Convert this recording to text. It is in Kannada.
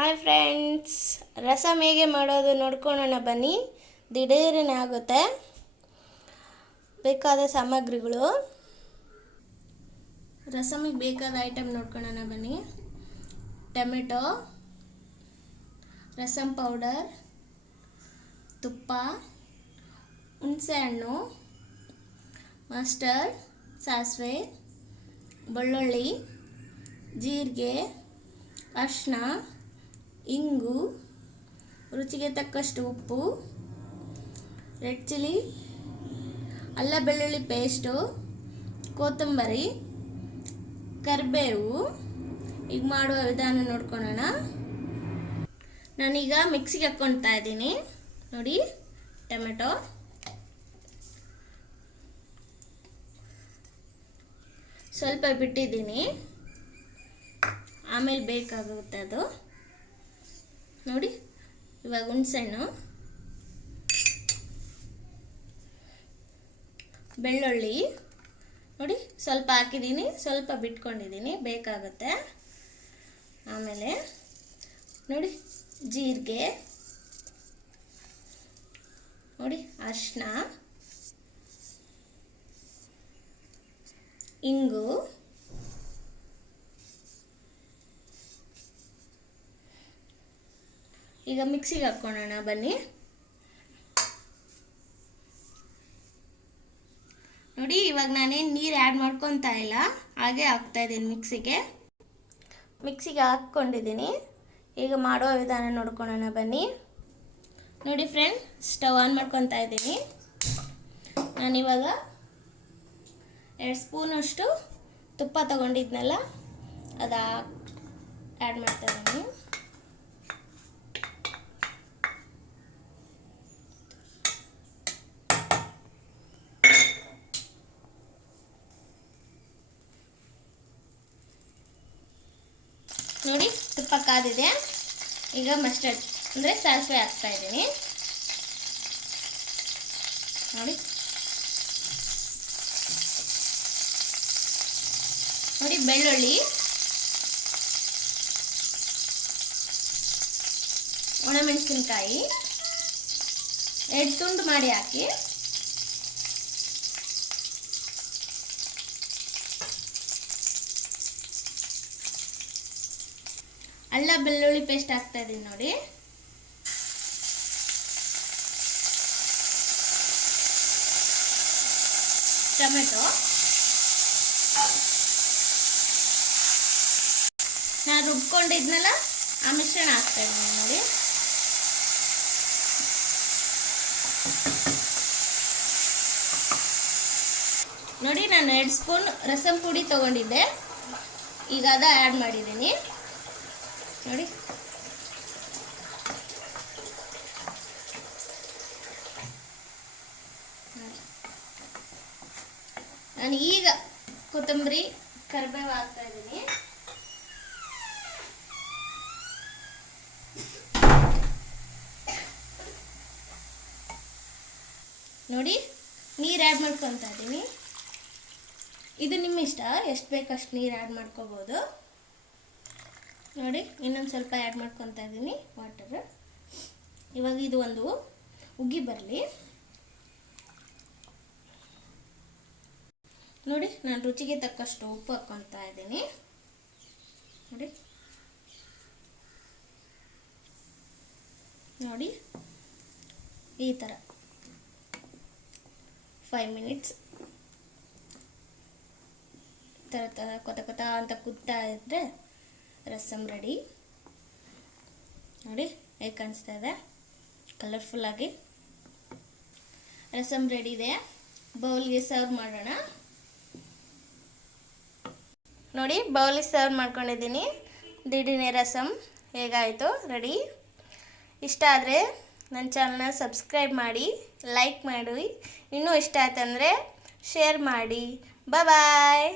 ಹಾಯ್ ಫ್ರೆಂಡ್ಸ್, ರಸಂ ಹೇಗೆ ಮಾಡೋದು ನೋಡ್ಕೊಳ್ಳೋಣ ಬನ್ನಿ. ದಿಢೀರನೇ ಆಗುತ್ತೆ. ಬೇಕಾದ ಸಾಮಗ್ರಿಗಳು, ರಸಮಿಗೆ ಬೇಕಾದ ಐಟಮ್ ನೋಡ್ಕೊಳ್ಳೋಣ ಬನ್ನಿ. ಟೊಮೆಟೊ, ರಸಂ ಪೌಡರ್, ತುಪ್ಪ, ಹುಣಸೆಹಣ್ಣು, ಮಸ್ಟರ್ಡ್, ಸಾಸಿವೆ, ಬೆಳ್ಳುಳ್ಳಿ, ಜೀರಿಗೆ, ಅರಿಶಿನ, ಇಂಗು, ರುಚಿಗೆ ತಕ್ಕಷ್ಟು ಉಪ್ಪು, ರೆಡ್ ಚಿಲ್ಲಿ, ಅಲ್ಲ ಬೆಳ್ಳುಳ್ಳಿ ಪೇಸ್ಟು, ಕೊತ್ತಂಬರಿ, ಕರಿಬೇವು. ಈಗ ಮಾಡುವ ವಿಧಾನ ನೋಡ್ಕೊಳ್ಳೋಣ. ನಾನೀಗ ಮಿಕ್ಸಿಗೆ ಹಾಕ್ಕೊಳ್ತಾ ಇದ್ದೀನಿ. ನೋಡಿ, ಟೊಮೆಟೊ, ಸ್ವಲ್ಪ ಬಿಟ್ಟಿದ್ದೀನಿ, ಆಮೇಲೆ ಬೇಕಾಗುತ್ತೆ ಅದು. ನೋಡಿ, ಇವಾಗ ಹುಣಸೆಹಣ್ಣು, ಬೆಳ್ಳುಳ್ಳಿ ನೋಡಿ ಸ್ವಲ್ಪ ಹಾಕಿದ್ದೀನಿ, ಸ್ವಲ್ಪ ಬಿಟ್ಕೊಂಡಿದ್ದೀನಿ, ಬೇಕಾಗುತ್ತೆ. ಆಮೇಲೆ ನೋಡಿ ಜೀರಿಗೆ, ನೋಡಿ ಅರಿಶಿನ, ಇಂಗು, ಈಗ ಮಿಕ್ಸಿಗೆ ಹಾಕ್ಕೊಳ್ಳೋಣ ಬನ್ನಿ. ನೋಡಿ, ಇವಾಗ ನಾನೇನು ನೀರು ಆ್ಯಡ್ ಮಾಡ್ಕೊತಾ ಇಲ್ಲ, ಹಾಗೆ ಹಾಕ್ತಾ ಇದ್ದೀನಿ ಮಿಕ್ಸಿಗೆ ಹಾಕ್ಕೊಂಡಿದ್ದೀನಿ. ಈಗ ಮಾಡೋ ವಿಧಾನ ನೋಡ್ಕೊಳ್ಳೋಣ ಬನ್ನಿ. ನೋಡಿ ಫ್ರೆಂಡ್, ಸ್ಟವ್ ಆನ್ ಮಾಡ್ಕೊತಾ ಇದ್ದೀನಿ. ನಾನಿವಾಗ 2 ಸ್ಪೂನಷ್ಟು ತುಪ್ಪ ತೊಗೊಂಡಿದ್ನಲ್ಲ, ಅದು ಆ್ಯಡ್ ಮಾಡ್ತಾ ಇದ್ದೀನಿ. ನೋಡಿ, ತುಪ್ಪ ಕಾದಿದೆ. ಈಗ ಮಸ್ಟರ್ಡ್ ಅಂದರೆ ಸಾಸಿವೆ ಹಾಕ್ತಾ ಇದ್ದೀನಿ. ನೋಡಿ ನೋಡಿ ಬೆಳ್ಳುಳ್ಳಿ, ಒಣಮೆಣಸಿನ್ಕಾಯಿ 2 ತುಂಡು ಮಾಡಿ ಹಾಕಿ. ಅಲ್ಲ ಬೆಳ್ಳುಳ್ಳಿ ಪೇಸ್ಟ್ ಹಾಕ್ತಾ ಇದ್ದೀನಿ. ನೋಡಿ, ಟೊಮೆಟೊ ನಾನು ರುಬ್ಕೊಂಡಿದ್ನಲ್ಲ, ಆ ಮಿಶ್ರಣ ಹಾಕ್ತಾ ಇದ್ದೀನಿ. ನೋಡಿ, ನೋಡಿ ನಾನು 2 ಸ್ಪೂನ್ ರಸಂ ಪುಡಿ ತೊಗೊಂಡಿದ್ದೆ, ಈಗ ಅದ ಆ್ಯಡ್ ಮಾಡಿದ್ದೀನಿ. ನೋಡಿ, ನಾನು ಈಗ ಕೊತ್ತಂಬರಿ ಕರಿಬೇವು ಹಾಕ್ತಾ ಇದ್ದೀನಿ. ನೋಡಿ, ನೀರು ಆ್ಯಡ್ ಮಾಡ್ಕೊತಾ ಇದ್ದೀನಿ. ಇದು ನಿಮ್ಮ ಇಷ್ಟ, ಎಷ್ಟು ಬೇಕಷ್ಟು ನೀರು ಆ್ಯಡ್ ಮಾಡ್ಕೋಬೋದು. ನೋಡಿ, ಇನ್ನೊಂದು ಸ್ವಲ್ಪ ಆ್ಯಡ್ ಮಾಡ್ಕೊತಾ ಇದ್ದೀನಿ ವಾಟರ್. ಇವಾಗ ಇದು ಒಂದು ಉಗಿ ಬರಲಿ. ನೋಡಿ, ನಾನು ರುಚಿಗೆ ತಕ್ಕಷ್ಟು ಉಪ್ಪು ಹಾಕ್ಕೊತಾ ಇದ್ದೀನಿ. ನೋಡಿ ನೋಡಿ ಈ ಥರ 5 ಮಿನಿಟ್ಸ್ ಥರ ಕೊತ ಅಂತ ಕುದ್ತಾ ಇದ್ದರೆ ರಸಮ್ ರೆಡಿ. ನೋಡಿ ಹೇಗೆ ಕಾಣಿಸ್ತಾ ಇದೆ, ಕಲರ್ಫುಲ್ಲಾಗಿ ರಸಮ್ ರೆಡಿ ಇದೆ. ಬೌಲ್ಗೆ ಸರ್ವ್ ಮಾಡೋಣ. ನೋಡಿ, ಬೌಲಿಗೆ ಸರ್ವ್ ಮಾಡ್ಕೊಂಡಿದ್ದೀನಿ. ದಿಢೀರನೇ ರಸಮ್ ಹೇಗಾಯಿತು ರೆಡಿ. ಇಷ್ಟ ಆದರೆ ನನ್ನ ಚಾನಲ್ನ ಸಬ್ಸ್ಕ್ರೈಬ್ ಮಾಡಿ, ಲೈಕ್ ಮಾಡಿ. ಇನ್ನೂ ಇಷ್ಟ ಆಯ್ತಂದರೆ ಶೇರ್ ಮಾಡಿ. ಬಾಯ್.